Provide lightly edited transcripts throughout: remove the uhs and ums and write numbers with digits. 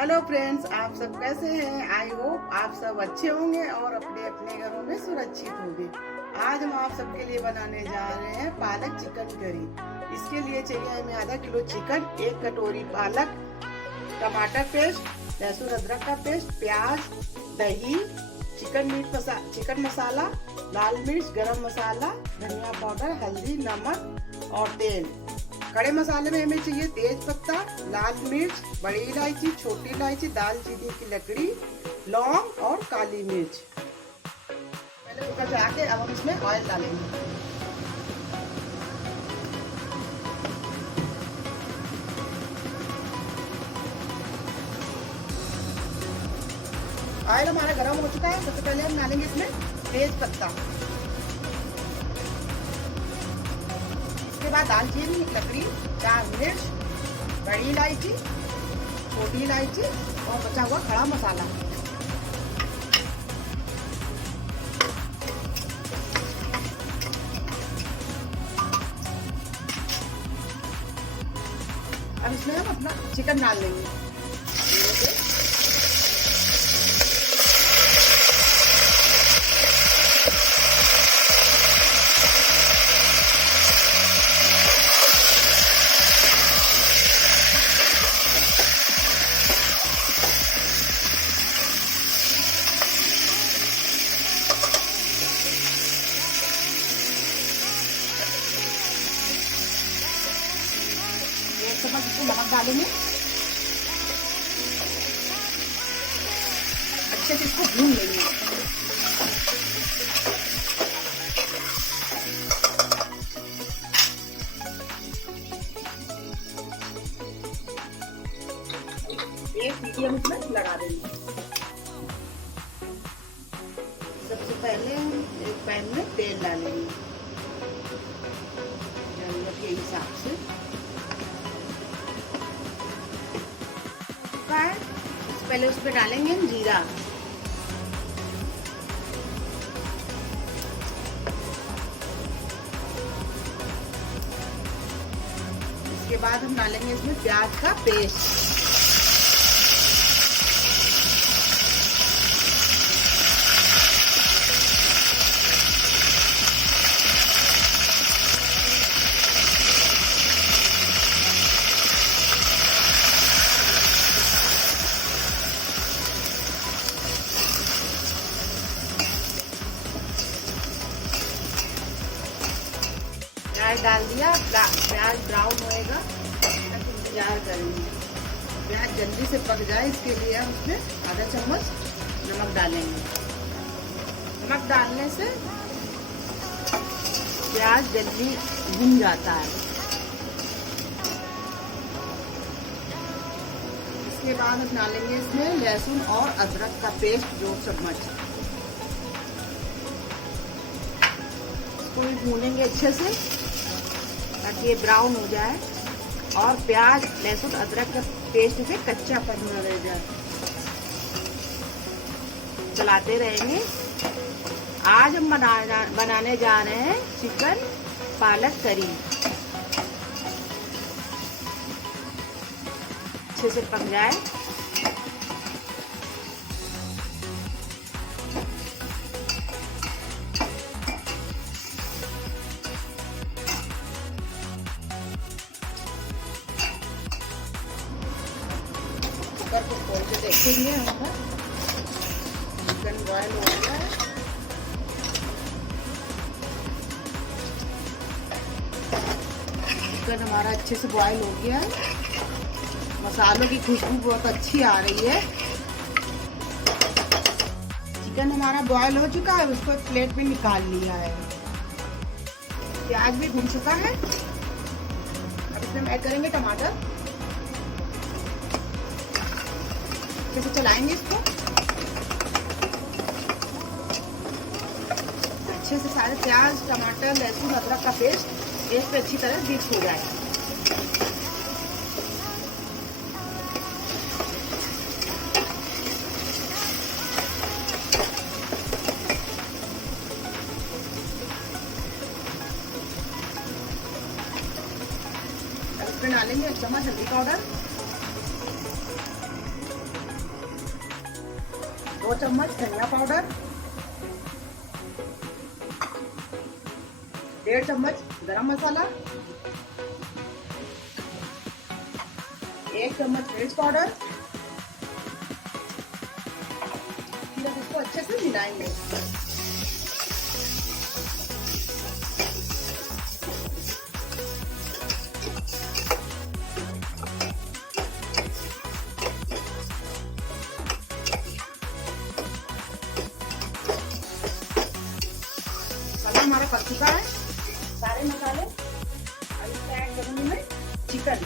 Hello friends, आप सब कैसे हैं? आई होप आप सब अच्छे होंगे और अपने अपने घरों में सुरक्षित होंगे। आज हम आप सबके लिए बनाने जा रहे हैं पालक चिकन करी। इसके लिए चाहिए हमें आधा किलो चिकन, 1 कटोरी पालक, टमाटर पेस्ट, लहसुन अदरक का पेस्ट, प्याज, दही, चिकन मसाला, लाल मिर्च, गरम मसाला, धनिया पाउडर, हल्दी, नमक और तेल। खड़े मसाले में हमें चाहिए तेज पत्ता, लाल मिर्च, बड़ी इलायची, छोटी इलायची, दालचीनी की लकड़ी, लौंग और काली मिर्च। पहले कुकर चढ़ा के अब हम इसमें ऑयल डालेंगे। ऑयल हमारा गर्म हो चुका है। सबसे पहले हम डालेंगे इसमें तेज पत्ता, इसके बाद दालचीनी की लकड़ी, 4 मिर्च, बड़ी इलायची, छोटी इलायची और बचा हुआ खड़ा मसाला। अब इसमें हम अपना चिकन डाल देंगे। चम्मच इसको नमक डालेंगे। अच्छे से इसको भून लेंगे। एक मीडियम इसमें लगा देंगे। सबसे पहले एक पैन में तेल डालेंगे जरूरत के हिसाब से। पहले उस पे डालेंगे जीरा, इसके बाद हम डालेंगे इसमें प्याज का पेस्ट, प्याज डाल दिया। प्याज ब्राउन होएगा तक इंतजार करेंगे। प्याज जल्दी से पक जाए इसके लिए हम उसमें आधा चम्मच नमक डालेंगे। नमक डालने से प्याज जल्दी भुन जाता है। इसके बाद हम डालेंगे इसमें लहसुन और अदरक का पेस्ट 2 चम्मच। इसको भी भूनेंगे अच्छे से ताकि ये ब्राउन हो जाए और प्याज, लहसुन, अदरक का पेस्ट से कच्चापन न रह जाए। चलाते रहेंगे। आज हम बनाने जा रहे हैं चिकन पालक करी। अच्छे से पक जाए। कुकर को खोल के देखेंगे हमारा चिकन बॉयल हो गया है। चिकन हमारा अच्छे से बॉयल हो गया है। मसालों की खुशबू बहुत अच्छी आ रही है। चिकन हमारा बॉयल हो चुका है, उसको एक प्लेट में निकाल लिया है। प्याज भी भून चुका है। अब इसमें ऐड करेंगे टमाटर। अच्छे से चलाएंगे इसको। अच्छे से सारे प्याज, टमाटर, लहसुन, अदरक का पेस्ट इस पे अच्छी तरह मिक्स हो जाए। अब इसमें डालेंगे 1 चम्मच हल्दी पाउडर, 2 चम्मच धनिया पाउडर, 1.5 चम्मच गरम मसाला, 1 चम्मच मिर्च पाउडर। फिर अब इसको अच्छे से मिलाएंगे। मसाला हमारा पक चुका है, सारे मसाले। अब इसमें ऐड करूंगी मैं चिकन,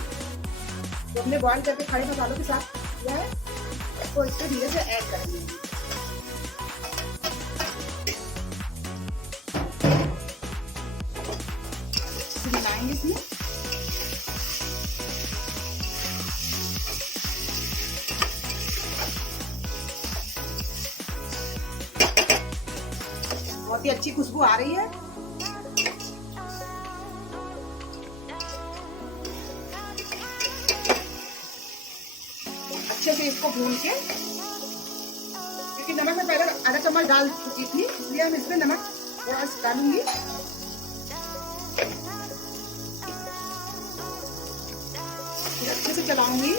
जो हमने बॉईल करके खड़े मसालों के साथ किया है, उसको इससे धीरे से ऐड करेंगे। मिलाएंगे इसमें। बहुत ही अच्छी खुशबू आ रही है। अच्छे से इसको भून के, क्योंकि नमक मैं पहले आधा चम्मच डाल चुकी थी, इसलिए हम इसमें नमक थोड़ा सा डालूंगी। फिर अच्छे से चलाऊंगी।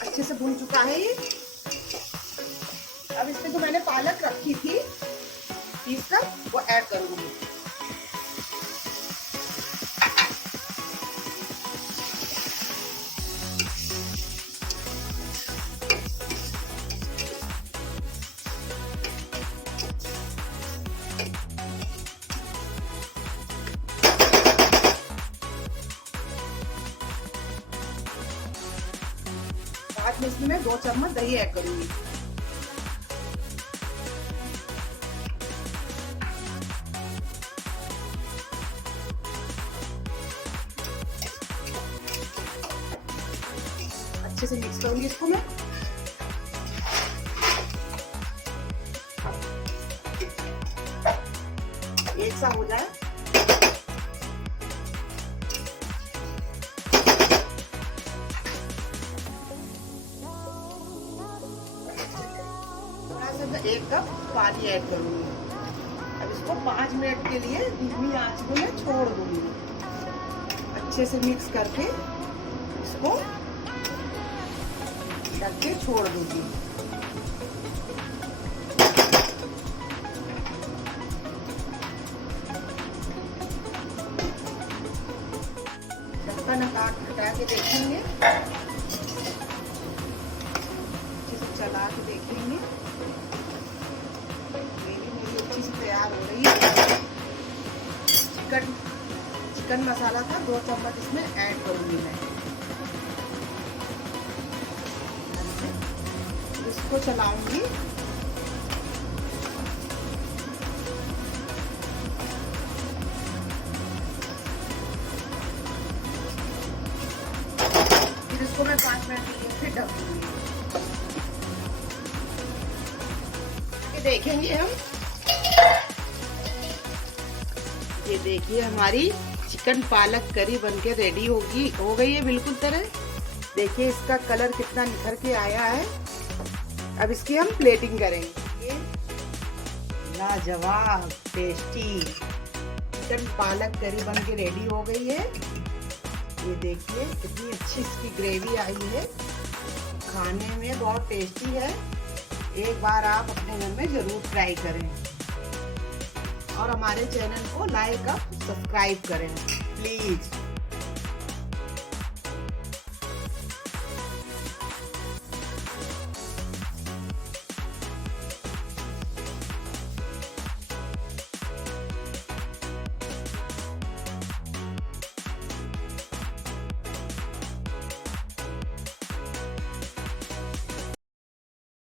अच्छे से भून चुका है ये। अब इसमें जो मैंने पालक रखी थी पीस कर, वो ऐड करूंगी। बाद में इसमें मैं 2 चम्मच दही ऐड करूंगी। अच्छे से मिक्स करूंगी इसको मैं। एक सा हो जाए। एक कप पानी ऐड करूंगी। अब इसको 5 मिनट के लिए धीमी आंच में मैं छोड़ दूंगी। अच्छे से मिक्स करके इसको ढक के छोड़ दूंगी। ढक्कन हटा के देखेंगे, अच्छे से चला के देखेंगे। तैयार हो रही है। चिकन मसाला था, 2 चम्मच इसमें ऐड करूंगी मैं। इसको चलाऊंगी। फिर इसको मैं 5 मिनट के लिए फिर ढक दूंगी। देखेंगे हम, ये देखिए हमारी चिकन पालक करी बनके रेडी हो गई है बिल्कुल तरह। देखिए इसका कलर कितना निखर के आया है। अब इसकी हम प्लेटिंग करेंगे। ये लाजवाब टेस्टी चिकन पालक करी बनके रेडी हो गई है। ये देखिए कितनी अच्छी इसकी ग्रेवी आई है, खाने में बहुत टेस्टी है। एक बार आप अपने घर में जरूर ट्राई करें और हमारे चैनल को लाइक और सब्सक्राइब करें प्लीज।